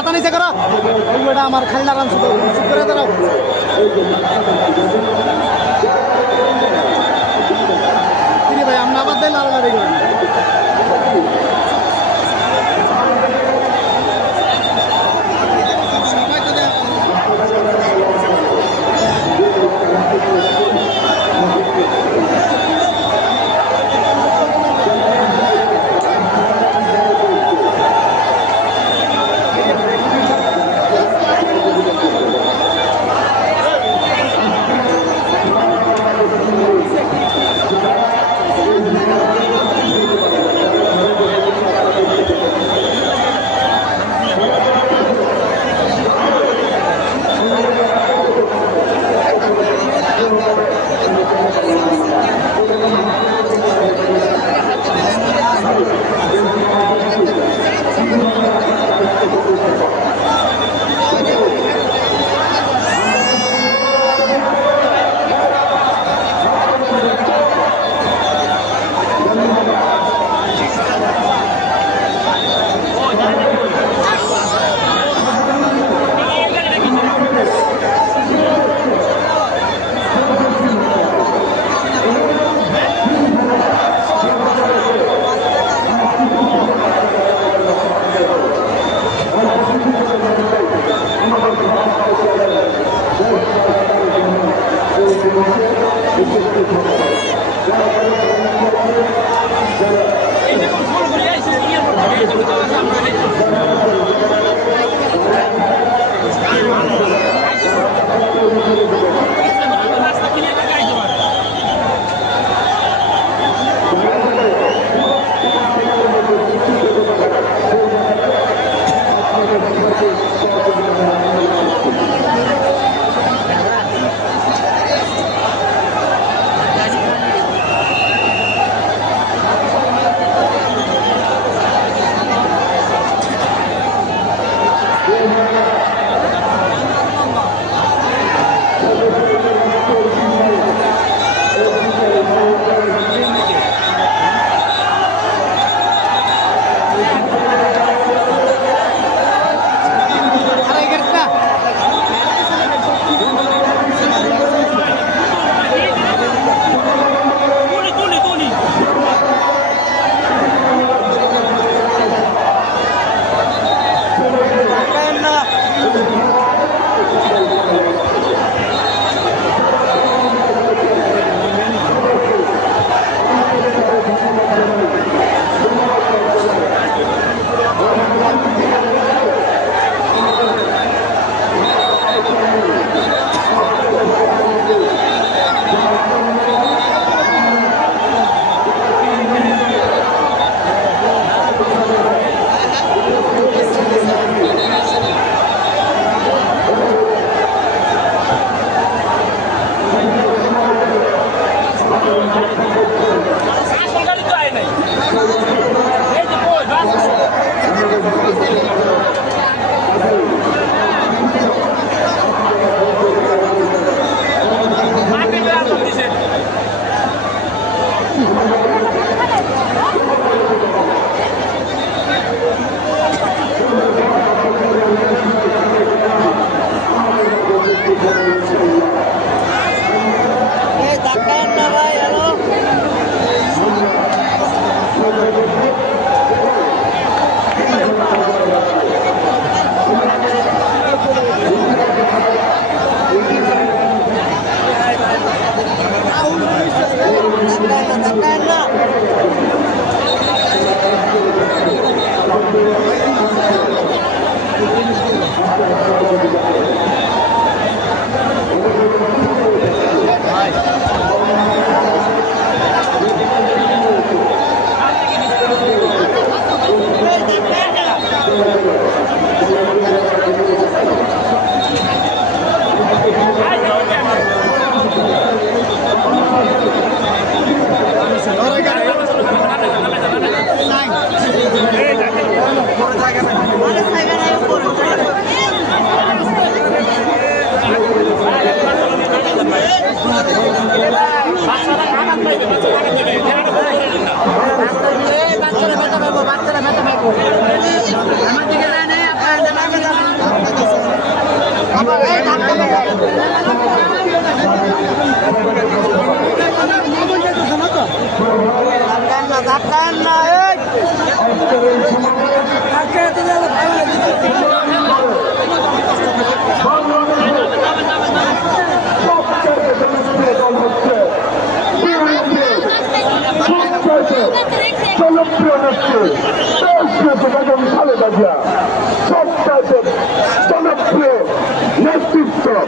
মাথা নিচে করো। আমার খালি লাগান চুপ করে দাঁড়াও।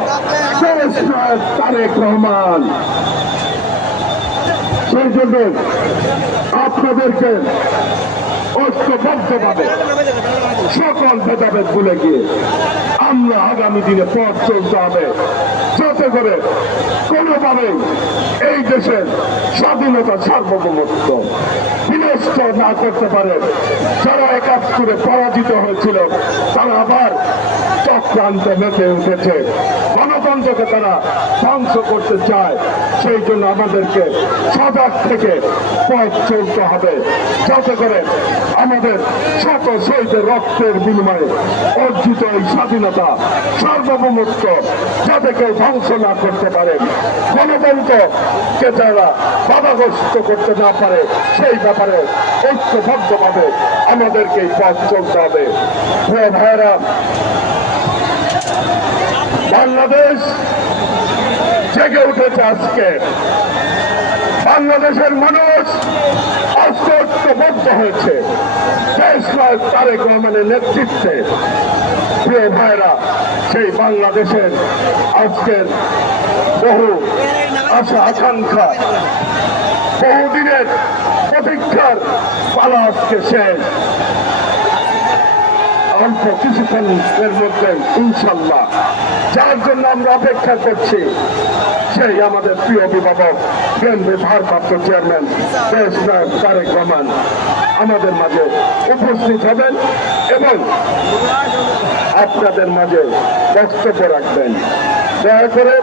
নায়ক তারেক রহমান। সেই জন্য আপনাদেরকে ঐক্যবদ্ধভাবে সকল ভেদাভেদ ভুলে গিয়ে আমরা আগামী দিনে পথ চলতে হবে। যাতে করে কোনোভাবে এই দেশের স্বাধীনতা সার্বভৌমত্ব বিনষ্ট না করতে পারে। যারা একাত্তরে পরাজিত হয়েছিল, তারা আবার চক্রান্তে মেতে উঠেছে। গণতন্ত্রকে তারা ধ্বংস করতে চায়। সেই জন্য আমাদেরকে সজাগ থেকে পথ চলতে হবে। যাতে করে আমাদের শত শহীদের রক্তের বিনিময়ে অর্জিত এই স্বাধীনতা সার্বভৌমত্ব যাতে কেউ ধ্বংস না করতে পারে। গণতন্ত্রকে যারা বাধাগ্রস্ত করতে না পারে, সেই ব্যাপারে ঐক্যবদ্ধভাবে আমাদেরকে এই পথ চলতে হবে। ভাইয়েরা বাংলাদেশ জেগে উঠেছে আজকে। বাংলাদেশের মানুষ ঐক্যবদ্ধ হয়েছে। দেশ তারেক রহমানের নেতৃত্বে। প্রিয় ভাইরা, সেই বাংলাদেশের আজকের বহু আশা, আকাঙ্ক্ষা, বহুদিনের প্রতীক্ষার পালা আজকে শেষ। অল্প কিছুক্ষণের মধ্যে ইনশাল্লাহ যার জন্য আমরা অপেক্ষা করছি, সেই আমাদের প্রিয় অভিভাবক কেন্দ্রের ভারপ্রাপ্ত চেয়ারম্যান, দেশ নায়ক তারেক রহমান। আমাদের মাঝে উপস্থিত হবেন এবং আপনাদের মাঝে বক্তব্য রাখবেন। দয়া করে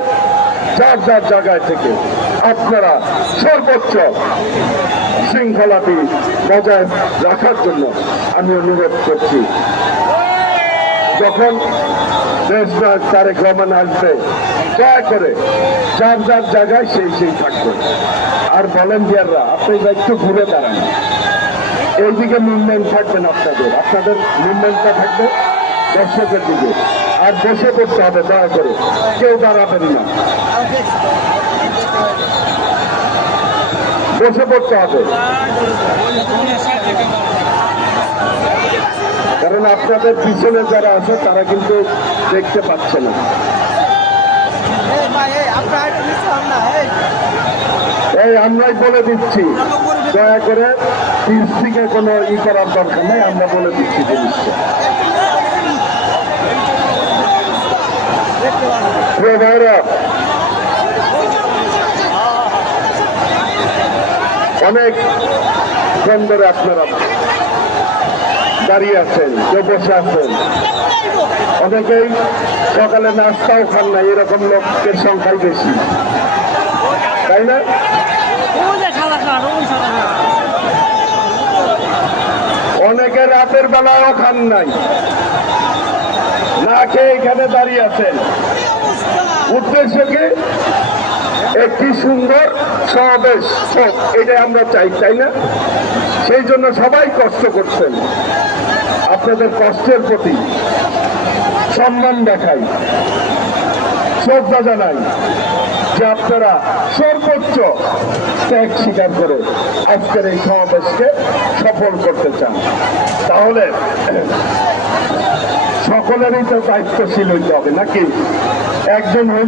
যার যার জায়গায় থেকে আপনারা সর্বোচ্চ শৃঙ্খলাটি বজায় রাখার জন্য আমি অনুরোধ করছি। যখন দেশ নায়ক তারেক রহমান আসবে, দয়া করে যার যার জায়গায় সেই সেই থাকবে। আর ভলেন্টিয়াররা, আপনি একটু ঘুরে দাঁড়ান। এইদিকে মুভমেন্ট থাকবেন আপনাদের। আপনাদের মুভমেন্টটা থাকবে দর্শকের দিকে। আর বসে করতে হবে, দয়া করে। কেউ দাঁড়াবেন না। বসে পড়তে হবে। কারণ আপনাদের পিছনে যারা আছে তারা কিন্তু দেখতে পাচ্ছে না। এই আমরাই বলে দিচ্ছি। দয়া করে পিস থেকে কোনো ই করার দরকার নেই আমরা বলে দিচ্ছি জিনিসটা। ভাইরা, অনেক ক্ষণ ধরে আপনারা দাঁড়িয়ে আছেন, কেউ বসে আছেন। অনেকেই সকালে নাস্তাও খান না এরকম লোকের সংখ্যাই বেশি। তাই না? অনেকে রাতের বেলাও খান নাই। না খেয়ে এখানে দাঁড়িয়ে আছেন। উদ্দেশ্য কি? একটি সুন্দর সমাবেশ। হোক এটাই আমরা চাই, তাই না? সেই জন্য সবাই কষ্ট করছেন। আপনাদের কষ্টের প্রতি সম্মান দেখাই, শ্রদ্ধা জানাই যে আপনারা সর্বোচ্চ ত্যাগ স্বীকার করে আজকের এই সমাবেশকে সফল করতে চান। তাহলে সকলেরই তো দায়িত্বশীল হইতে হবে, নাকি? একজন হইলে